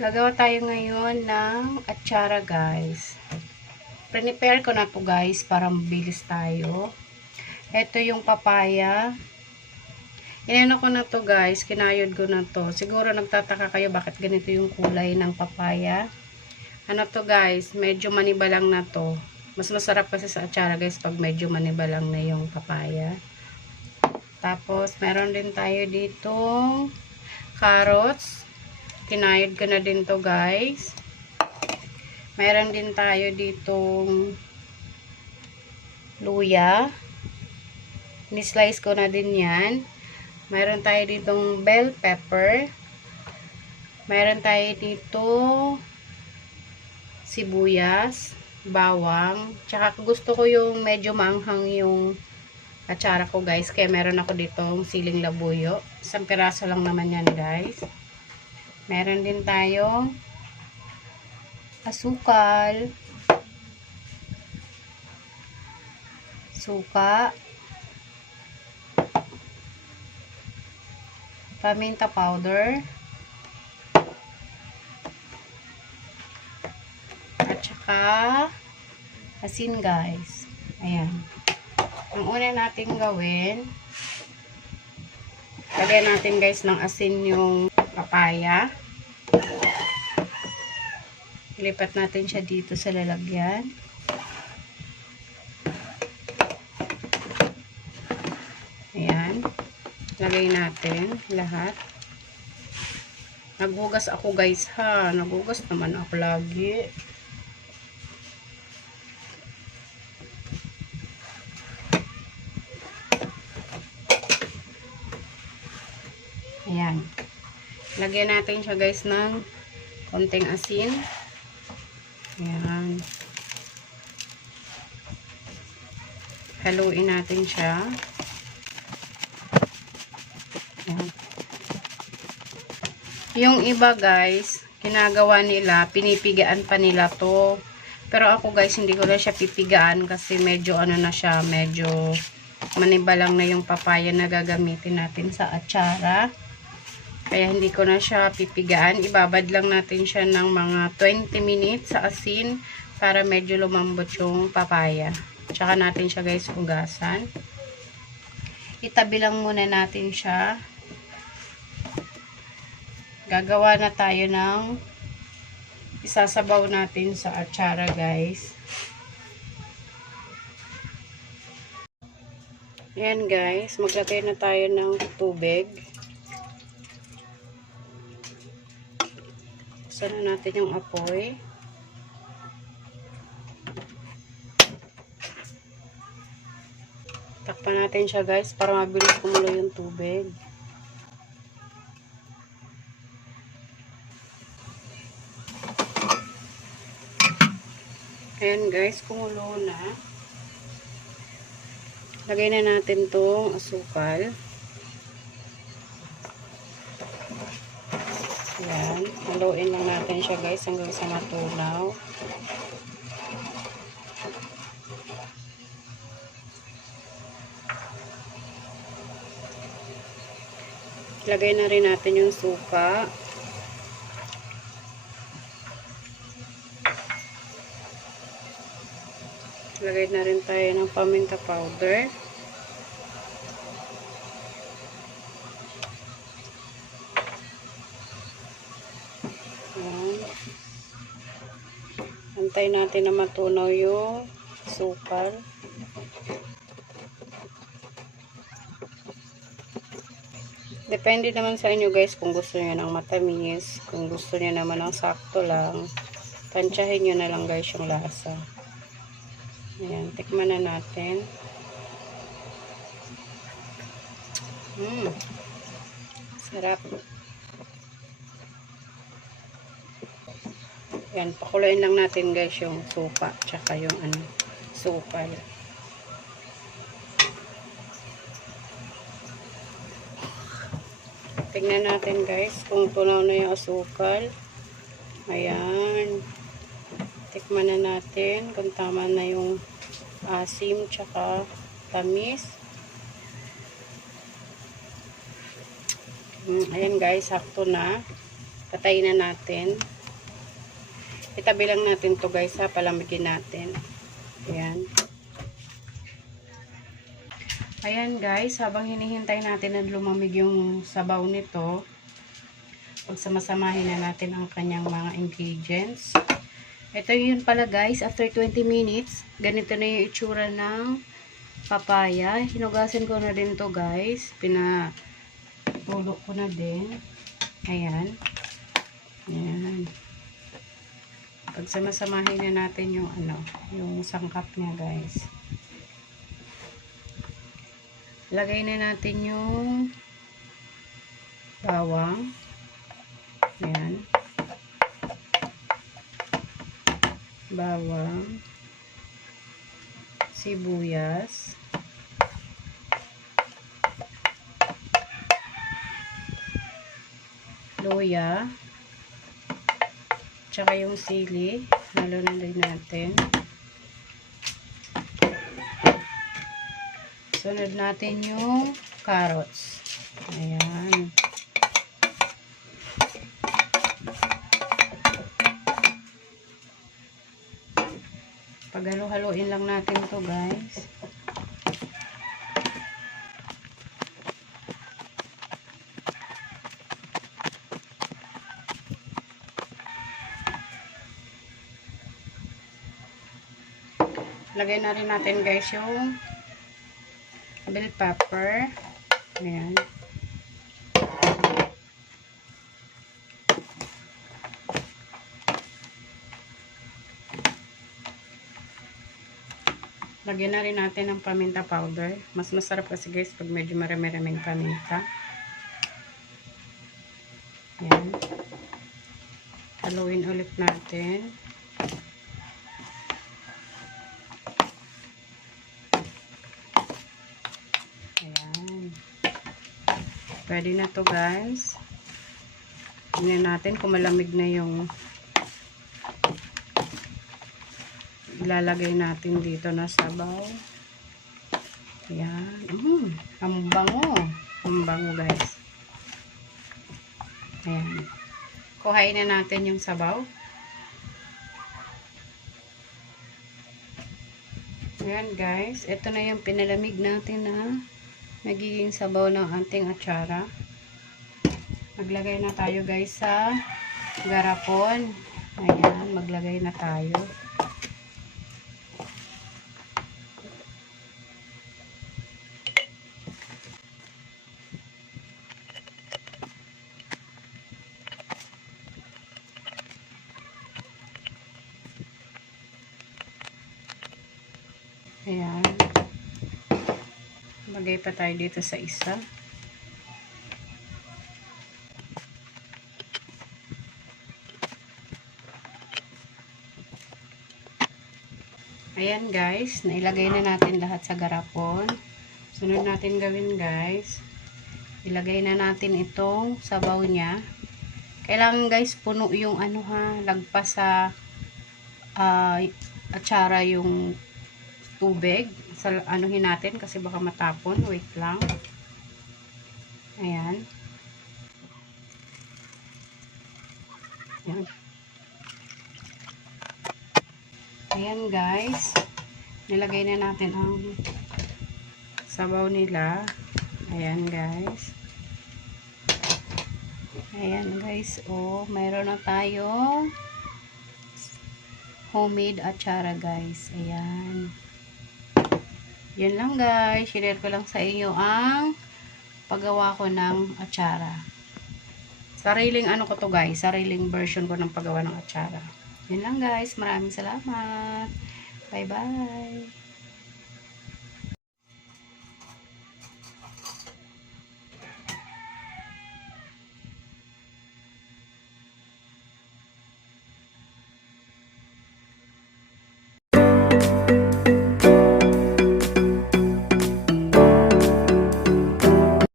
Gagawa tayo ngayon ng atsara, guys. Prepare ko na to, guys, para mabilis tayo. Ito yung papaya. Inano ko na to, guys. Kinayod ko na to. Siguro nagtataka kayo bakit ganito yung kulay ng papaya. Ano to, guys? Medyo manibalang na to. Mas masarap kasi sa atsara, guys, pag medyo manibalang na yung papaya. Tapos, meron din tayo ditong carrots. Kinayod ko na din to, guys. Meron din tayo ditong luya. Ni-slice ko na din yan. Meron tayo ditong bell pepper. Meron tayo dito sibuyas, bawang. Tsaka gusto ko yung medyo maanghang yung atsara ko, guys. Kaya meron ako ditong siling labuyo. Isang piraso lang naman yan, guys. Meron din tayong asukal, suka, paminta powder, at saka asin, guys. Ayan. Ang una natin gawin, lagyan natin, guys, ng asin yung papaya. Ilipat natin siya dito sa lalagyan. Ayan. Lagay natin lahat. Naghugas ako, guys, ha. Naghugas naman ako lagi. Ayan. Lagyan natin siya, guys, ng konting asin. Ayan. Haluin natin siya. Ayan. Yung iba, guys, ginagawa nila, pinipigaan pa nila to. Pero ako, guys, hindi ko na siya pipigaan kasi medyo ano na siya, medyo manibalang na yung papaya na gagamitin natin sa atsara. Kaya hindi ko na siya pipigaan. Ibabad lang natin siya ng mga 20 minutes sa asin para medyo lumambot yung papaya. Tsaka natin siya, guys, hugasan. Itabi lang muna natin siya. Gagawa na tayo ng isasabaw natin sa atsara, guys. Ayan, guys. Maglagay na tayo ng tubig. Buksan na natin yung apoy. Takpan natin siya, guys, para mabilis kumulo yung tubig. Ayan, guys, kumulo na. Lagay na natin tong asukal. Ayan. Haluin lang natin siya, guys, hanggang sa matunaw. Lagay na rin natin yung suka. Lagay na rin tayo ng paminta powder. Antay natin na matunaw yung sukal. Depende naman sa inyo, guys, kung gusto niyo ng matamis, kung gusto niyo naman ng sakto lang, tansyahin niyo na lang, guys, yung lasa. Ayan, tikman na natin. Sarap. Ayan, pakuluin lang natin, guys, yung suka, tsaka yung sukal. Tingnan natin, guys, kung tunaw na yung asukal. Ayan. Tikman na natin kung tama na yung asim tsaka tamis. Ayan, guys, sakto na. Patayin na natin. Itabi lang natin to guys ha, palamigin natin. Ayan. Ayan guys, habang hinihintay natin na lumamig yung sabaw nito, pagsamasamahin na natin ang kanyang mga ingredients. Ito yun pala guys, after 20 minutes, ganito na yung itsura ng papaya. Hinugasan ko na din to guys. Pinatulog ko na din. Ayan. Ayan. Pagsamasamahin na natin yung yung sangkap niya guys. Lagay na natin yung bawang. Ayan. Bawang. Sibuyas. Luya. Tsaka yung sili. Halo na din natin. Sunod natin yung carrots. Ayan. Paghalo-haloin lang natin to guys. Lagay na rin natin guys yung bell pepper. Ayan. Lagyan na rin natin ng paminta powder. Mas masarap kasi guys pag medyo marami-raming paminta. Ayan. Haluin ulit natin. Ayan. Pwede na to guys. Tingnan natin kung malamig na yung ilalagay natin dito na sabaw. Ayan. Ang bango. Ang bango guys. Ayan. Kuhain na natin yung sabaw. Ayan guys. Ito na yung pinalamig natin na nagiging sabaw ng ating atsara. Maglagay na tayo guys sa garapon. Ayan. Maglagay na tayo. Ayan. Lagay pa tayo dito sa isa. Ayan guys, nailagay na natin lahat sa garapon. Sunod natin gawin guys, ilagay na natin itong sabaw niya. Kailangan guys puno yung lagpas sa atsara yung tubig. Anuhin natin kasi baka matapon. Wait lang. Ayan. Ayan. Ayan guys. Nilagay na natin ang sabaw nila. Ayan guys. Ayan guys. Oh, mayroon na tayo homemade atsara guys. Ayan. Yan lang guys. Share ko lang sa inyo ang paggawa ko ng atsara. Sariling ko to guys. Sariling version ko ng paggawa ng atsara. Yan lang guys. Maraming salamat. Bye bye.